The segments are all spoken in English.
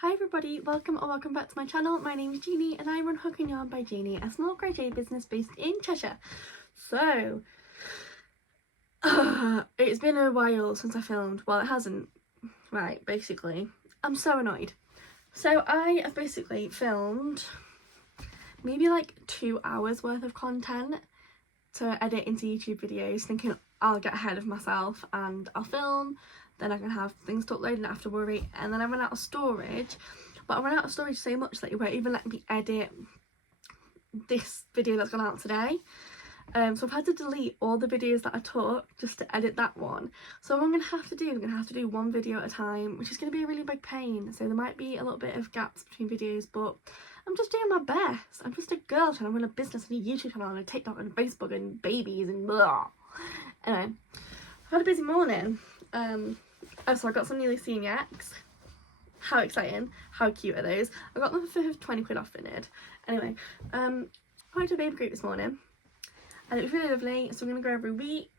Hi everybody, welcome back to my channel. My name is Jeannie and I run Hook and Yarn by Jeannie, a small crochet business based in Cheshire. So, it's been a while since I filmed. Well, it hasn't, right, basically. I'm so annoyed. So I have basically filmed maybe like 2 hours worth of content to edit into YouTube videos, thinking I'll get ahead of myself and I'll film, then I can have things to upload and not have to worry. And then I ran out of storage, but I ran out of storage so much that it won't even let me edit this video that's gone out today. So I've had to delete all the videos that I took just to edit that one. So what I'm going to have to do one video at a time, which is going to be a really big pain. So there might be a little bit of gaps between videos, but I'm just doing my best. I'm just a girl trying to run a business and a YouTube channel and a TikTok and Facebook and babies and blah. Anyway, I've had a busy morning. So I got some newly seen yaks. How exciting. How cute are those? I got them for 20 quid off Vinted. Anyway, I went to a baby group this morning and it was really lovely, so I'm going to go every week.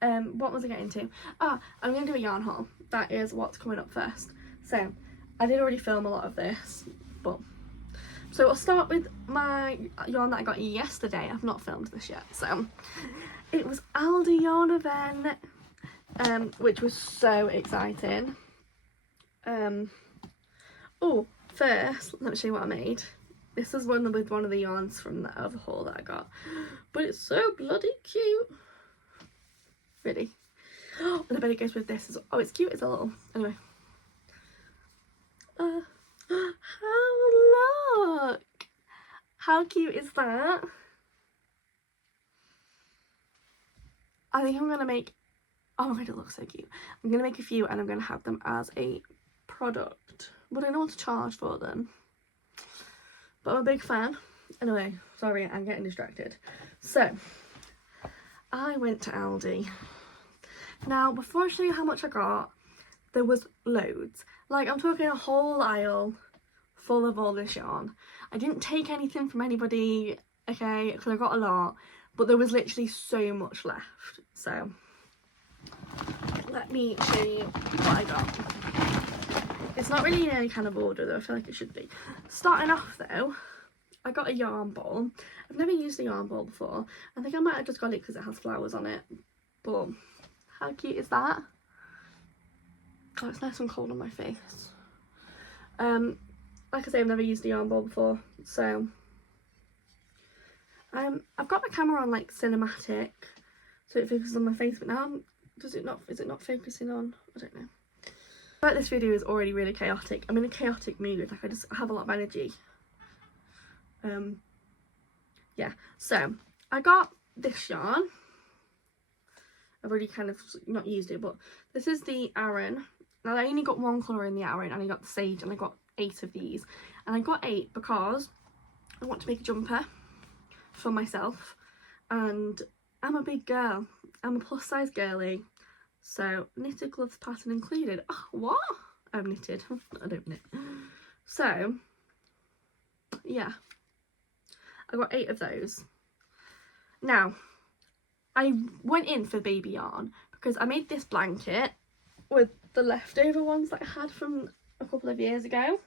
What was I getting to? I'm going to do a yarn haul. That is what's coming up first. So I did already film a lot of this, but so I'll start with my yarn that I got yesterday. I've not filmed this yet. So it was Aldi yarn event, which was so exciting. Oh, first let me show you what I made. This is one of the yarns from that other haul that I got, but it's so bloody cute. Really. Oh, and I bet it goes with this as well. Oh, it's cute as a little. Anyway. Look! How cute is that? I think I'm gonna make. Oh my god, it looks so cute. I'm gonna make a few and I'm gonna have them as a product. But I don't know what to charge for them. But I'm a big fan. Anyway, sorry, I'm getting distracted. So, I went to Aldi. Now, before I show you how much I got, there was loads. Like, I'm talking a whole aisle full of all this yarn. I didn't take anything from anybody, okay, because I got a lot. But there was literally so much left. So, let me show you what I got. It's not really in any kind of order though, I feel like it should be. Starting off though, I got a yarn ball. I've never used a yarn ball before. I think I might have just got it because it has flowers on it. But how cute is that? Oh, it's nice and cold on my face. Like I say, I've never used a yarn ball before, so I've got my camera on like cinematic, so it focuses on my face, but now is it not focusing on? I don't know. Like, this video is already really chaotic. I'm in a chaotic mood, like I have a lot of energy. Yeah, so I got this yarn. I've already kind of not used it, but this is the Aran. Now I only got one colour in the Aran and I got the Sage and I got 8 of these. And I got 8 because I want to make a jumper for myself. And I'm a big girl. I'm a plus size girly. So, knitted gloves pattern included. Oh, what? I've knitted. I don't knit. So, yeah. I got 8 of those. Now, I went in for baby yarn because I made this blanket with the leftover ones that I had from a couple of years ago.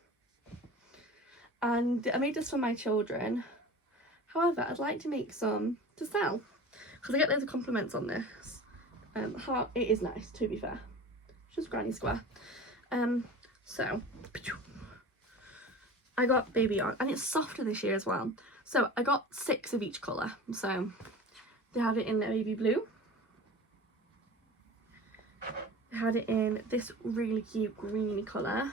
And I made this for my children. However, I'd like to make some to sell because I get loads of compliments on this. It is nice, to be fair. It's just granny square. So I got baby yarn and it's softer this year as well. So I got 6 of each colour. So they had it in baby blue. They had it in this really cute greeny colour.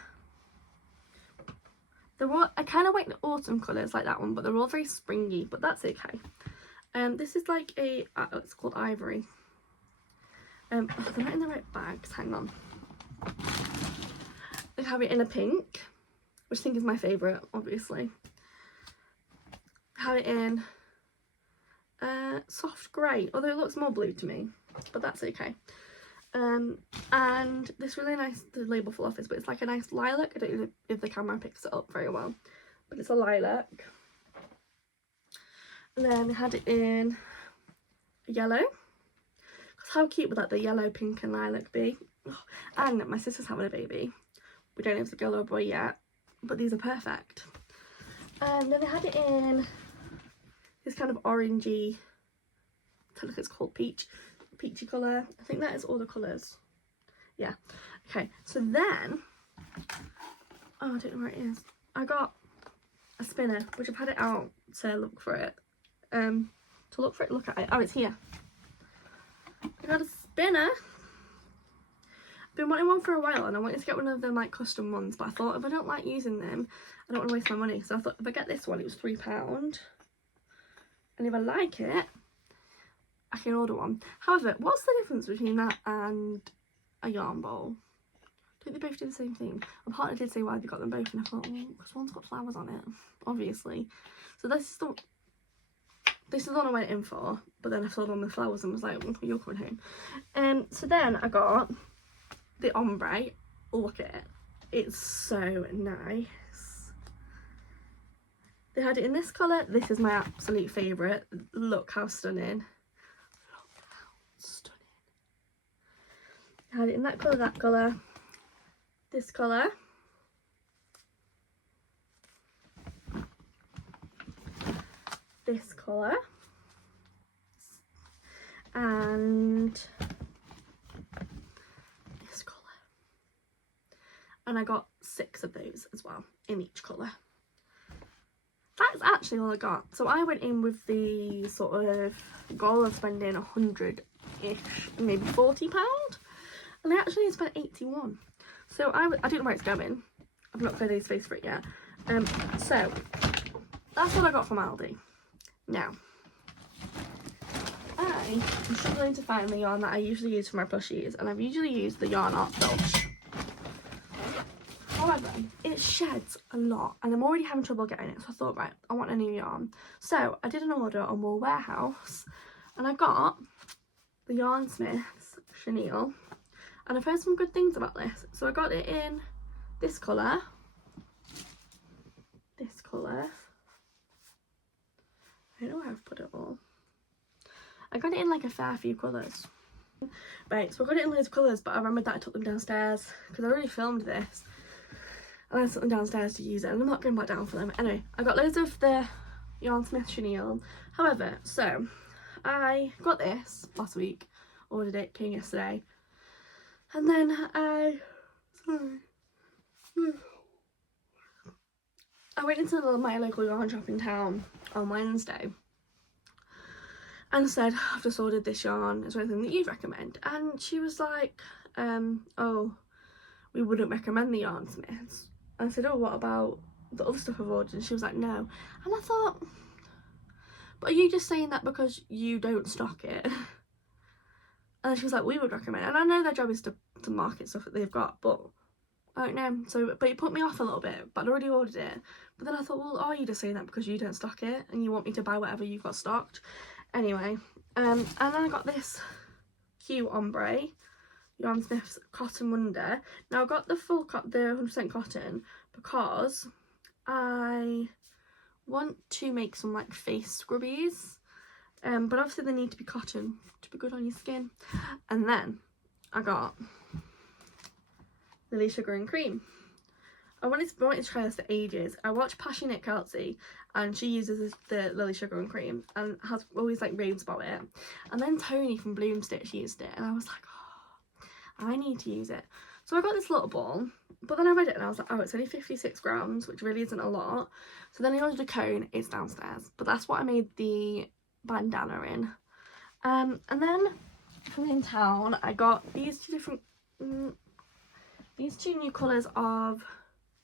They're all, I kind of like the autumn colours like that one, but they're all very springy, but that's okay. This is like a, it's called ivory. Oh, they're not in the right bags, hang on. They have it in a pink, which I think is my favourite, obviously. Have it in soft grey, although it looks more blue to me, but that's okay. And this really nice, the label full off this, but it's like a nice lilac. I don't know if the camera picks it up very well, but it's a lilac. And then I had it in yellow. How cute would like the yellow, pink and lilac be? Oh, and my sister's having a baby. We don't know if it's a girl or a boy yet. but these are perfect. And then they had it in this kind of orangey, I think it's called peachy colour. I think that is all the colours. Yeah. Okay, so then, oh, I don't know where it is. I got a spinner, which I've had it out to look for it. Look at it. Oh, it's here. I got a spinner. I've been wanting one for a while, and I wanted to get one of them like custom ones, but I thought if I don't like using them, I don't want to waste my money. So I thought if I get this one, it was £3, and if I like it, I can order one. However, what's the difference between that and a yarn bowl? Don't they both do the same thing? My partner did say why they got them both, and I thought, well, because one's got flowers on it, obviously. So this is the one I went in for, but then I saw on the flowers and was like, well, you're coming home. So then I got the ombre. Look at it. It's so nice. They had it in this colour. This is my absolute favourite. Look how stunning. Look how stunning. They had it in that colour, this colour. This colour. And this colour. And I got 6 of those as well, in each colour. That's actually all I got. So I went in with the sort of goal of spending 100-ish, maybe £40. And I actually spent 81. So I don't know where it's going. I've not cleared any space for it yet. So that's what I got from Aldi. Now, I am struggling to find the yarn that I usually use for my plushies, and I've usually used the Yarn Art Filch. However, it sheds a lot, and I'm already having trouble getting it, so I thought, right, I want a new yarn. So I did an order on Wool Warehouse, and I got the Yarn Smith's chenille, and I've heard some good things about this. So I got it in this colour, this colour. I don't know where I've put it all. I got it in like a fair few colours. Right, so I got it in loads of colours, but I remembered that I took them downstairs because I already filmed this. And I took them downstairs to use it, and I'm not going back down for them. Anyway, I got loads of the Yarn Smith chenille. However, so I got this last week, ordered it, came yesterday. And then I went into my local yarn shop in town on Wednesday and said, I've just ordered this yarn, is there anything that you'd recommend? And she was like, oh, we wouldn't recommend the Yarn Smiths. And I said, oh, what about the other stuff I've ordered? And she was like, no. And I thought, but are you just saying that because you don't stock it? And then she was like, we would recommend it. And I know their job is to market stuff that they've got, but I don't know. So, but it put me off a little bit, but I'd already ordered it. But then I thought, well, are you just saying that because you don't stock it and you want me to buy whatever you've got stocked? Anyway, and then I got this cute ombre, Yarn Smith's Cotton Wonder. Now I got the full the 100% cotton because I want to make some like face scrubbies, but obviously they need to be cotton to be good on your skin. And then I got Lily Sugar and Cream. I wanted to try this for ages. I watched Passionate Kelsey, and she uses the Lily Sugar and Cream and has always like raves about it. And then Tony from Bloom Stitch used it, and I was like, oh, I need to use it. So I got this little ball, but then I read it and I was like, oh, it's only 56 grams, which really isn't a lot. So then I ordered a cone. It's downstairs, but that's what I made the bandana in. And then from in town, I got these two new colours of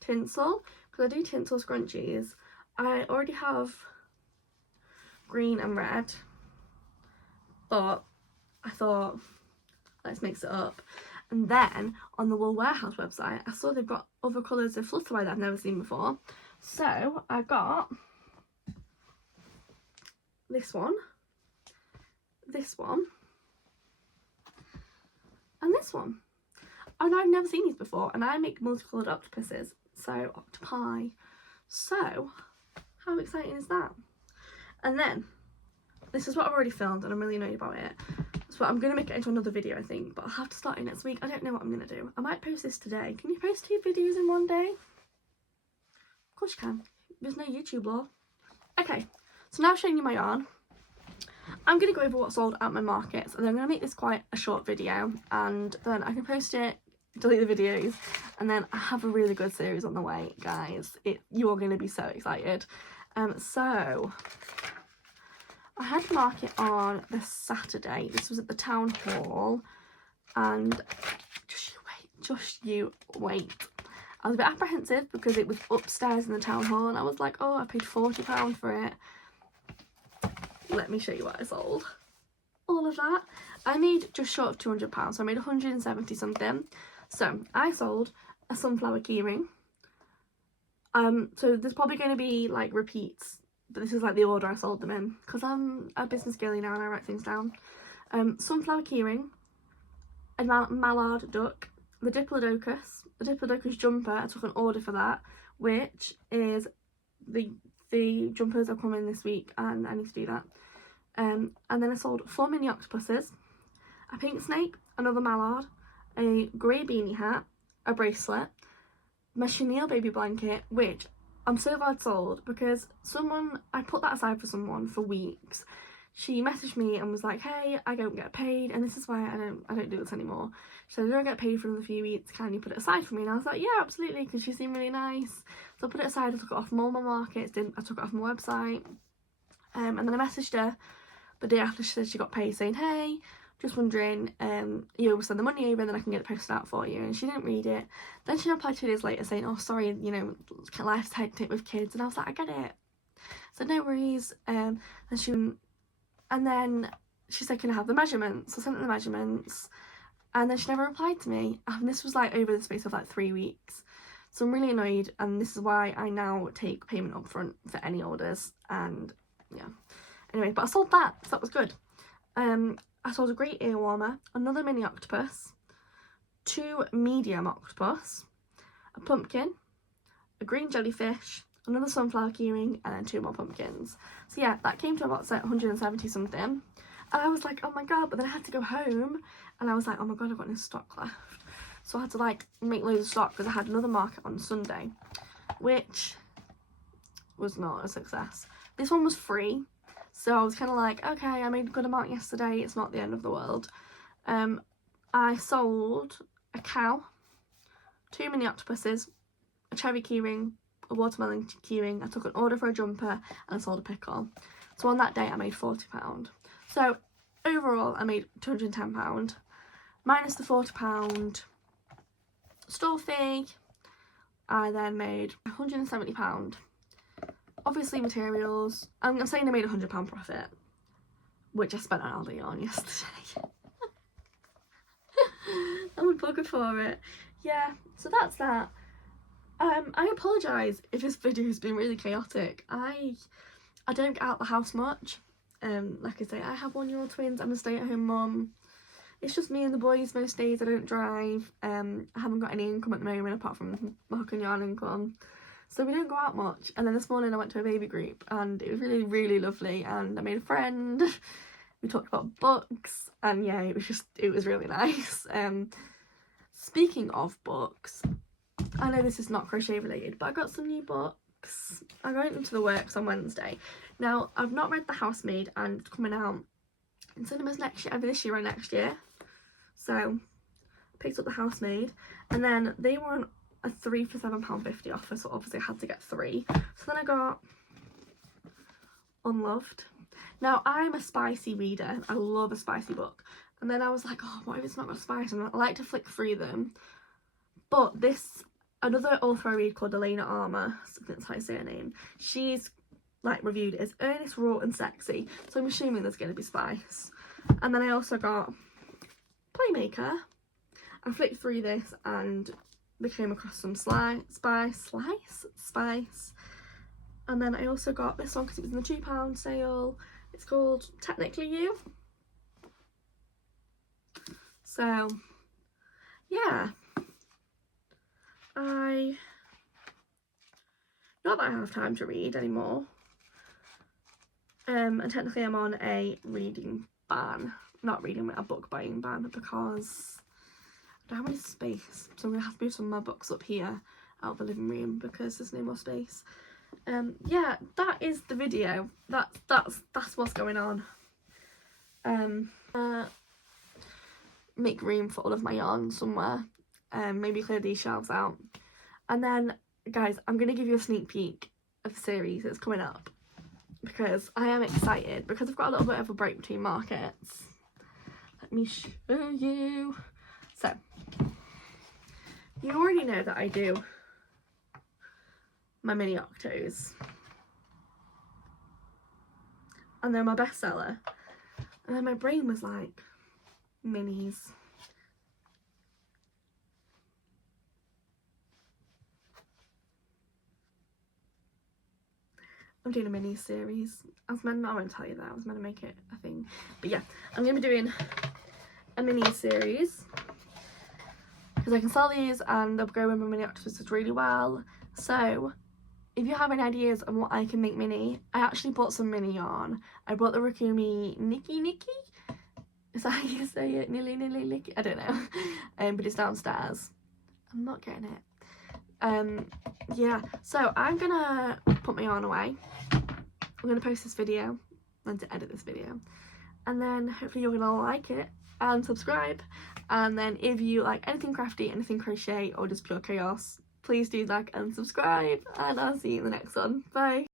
tinsel, because I do tinsel scrunchies. I already have green and red, but I thought, let's mix it up. And then on the Wool Warehouse website, I saw they've got other colours of flutterby that I've never seen before. So I got this one, and this one. And I've never seen these before, and I make multicoloured octopuses, so octopi. So how exciting is that? And then this is what I've already filmed, and I'm really annoyed about it. So I'm going to make it into another video, I think, but I'll have to start it next week. I don't know what I'm going to do. I might post this today. Can you post 2 videos in one day? course you can. There's no YouTube law. Okay, so now showing you my yarn. I'm going to go over what sold at my markets, and then I'm going to make this quite a short video, and then I can post it, delete the videos, and then I have a really good series on the way, guys. You are going to be so excited. So I had a market on this Saturday. This was at the town hall, and just you wait. I was a bit apprehensive because it was upstairs in the town hall, and I was like, oh, I paid £40 for it. Let me show you what I sold. All of that. I made just short of £200, so I made 170 something. So I sold a sunflower keyring. So there's probably going to be like repeats, but this is like the order I sold them in because I'm a business girly now and I write things down. Sunflower keyring, a mallard duck, the diplodocus jumper. I took an order for that, which is the jumpers are coming this week, and I need to do that. And then I sold 4 mini octopuses, a pink snake, another mallard, a grey beanie hat, a bracelet, my chenille baby blanket, which I'm so glad sold because I put that aside for someone for weeks. She messaged me and was like, hey, I don't get paid, and this is why I don't do this anymore. She said, I don't get paid for another few weeks, can you put it aside for me? And I was like, yeah, absolutely, because she seemed really nice. So I put it aside, I took it off from all my markets, I took it off my website. And then I messaged her the day after she said she got paid, saying, hey, just wondering, you send the money over and then I can get it posted out for you. And she didn't read it. Then she replied 2 days later saying, oh, sorry, life's hectic with kids. And I was like, I get it. So no worries. And then she said, can I have the measurements? So I sent her the measurements, and then she never replied to me. And this was like over the space of like 3 weeks. So I'm really annoyed, and this is why I now take payment up front for any orders. And yeah, anyway, but I sold that, so that was good. I sold a great ear warmer, another mini octopus, 2 medium octopus, a pumpkin, a green jellyfish, another sunflower keyring, and then 2 more pumpkins. So yeah, that came to about 170 something. And I was like, oh my god, but then I had to go home, and I was like, oh my god, I've got no stock left. So I had to like make loads of stock because I had another market on Sunday, which was not a success. This one was free, so I was kind of like, okay, I made a good amount yesterday, it's not the end of the world. I sold a cow, 2 mini octopuses, a cherry keyring, a watermelon keyring. I took an order for a jumper, and I sold a pickle. So on that day I made £40. So overall I made £210 minus the £40 store fee. I then made £170. Obviously materials, I'm saying I made £100 profit, which I spent on Aldi on yesterday. I'm a bugger for it. Yeah, so that's that. I apologise if this video has been really chaotic. I don't get out the house much. Like I say, I have 1-year-old twins, I'm a stay-at-home mum. It's just me and the boys most days. I don't drive. I haven't got any income at the moment apart from my hook and yarn income. So we don't go out much. And then this morning I went to a baby group and it was really, really lovely, and I made a friend. We talked about books, and yeah, it was really nice. Speaking of books, I know this is not crochet related, but I got some new books. I got into the works on Wednesday. Now, I've not read The Housemaid, and it's coming out in cinemas next year, either this year or next year. So, picked up The Housemaid, and then they were on a 3 for £7.50 offer, so obviously I had to get 3. So then I got Unloved. Now, I'm a spicy reader. I love a spicy book. And then I was like, oh, what if it's not got spice? And I like to flick through them. But another author I read called Elena Armour, I think that's how I say her name, she's like reviewed it as earnest, raw and sexy. So I'm assuming there's going to be spice. And then I also got Playmaker. I flicked through this and we came across some spice. And then I also got this one because it was in the £2 sale. It's called Technically You. So yeah, not that I have time to read anymore. And technically I'm on a reading ban, a book buying ban, because I don't have any space, so I'm going to have to move some of my books up here out of the living room because there's no more space. Yeah, that is the video. That's what's going on. Make room for all of my yarn somewhere. Maybe clear these shelves out. And then, guys, I'm going to give you a sneak peek of the series that's coming up, because I am excited, because I've got a little bit of a break between markets. Let me show you. So, you already know that I do my mini octos, and they're my bestseller. And then my brain was like, minis. I'm doing a mini series. I won't tell you that, I was meant to make it a thing. But yeah, I'm going to be doing a mini series, because I can sell these and they'll go with my mini octopuses really well. So if you have any ideas on what I can make mini, I actually bought some mini yarn. I bought the Rakumi Nikki. Is that how you say it? Nilly Nicky? I don't know. But it's downstairs. I'm not getting it. Yeah, so I'm gonna put my yarn away. I'm gonna post this video and to edit this video, and then hopefully you're gonna like it and subscribe. And then if you like anything crafty, anything crochet, or just pure chaos, please do like and subscribe, and I'll see you in the next one. Bye.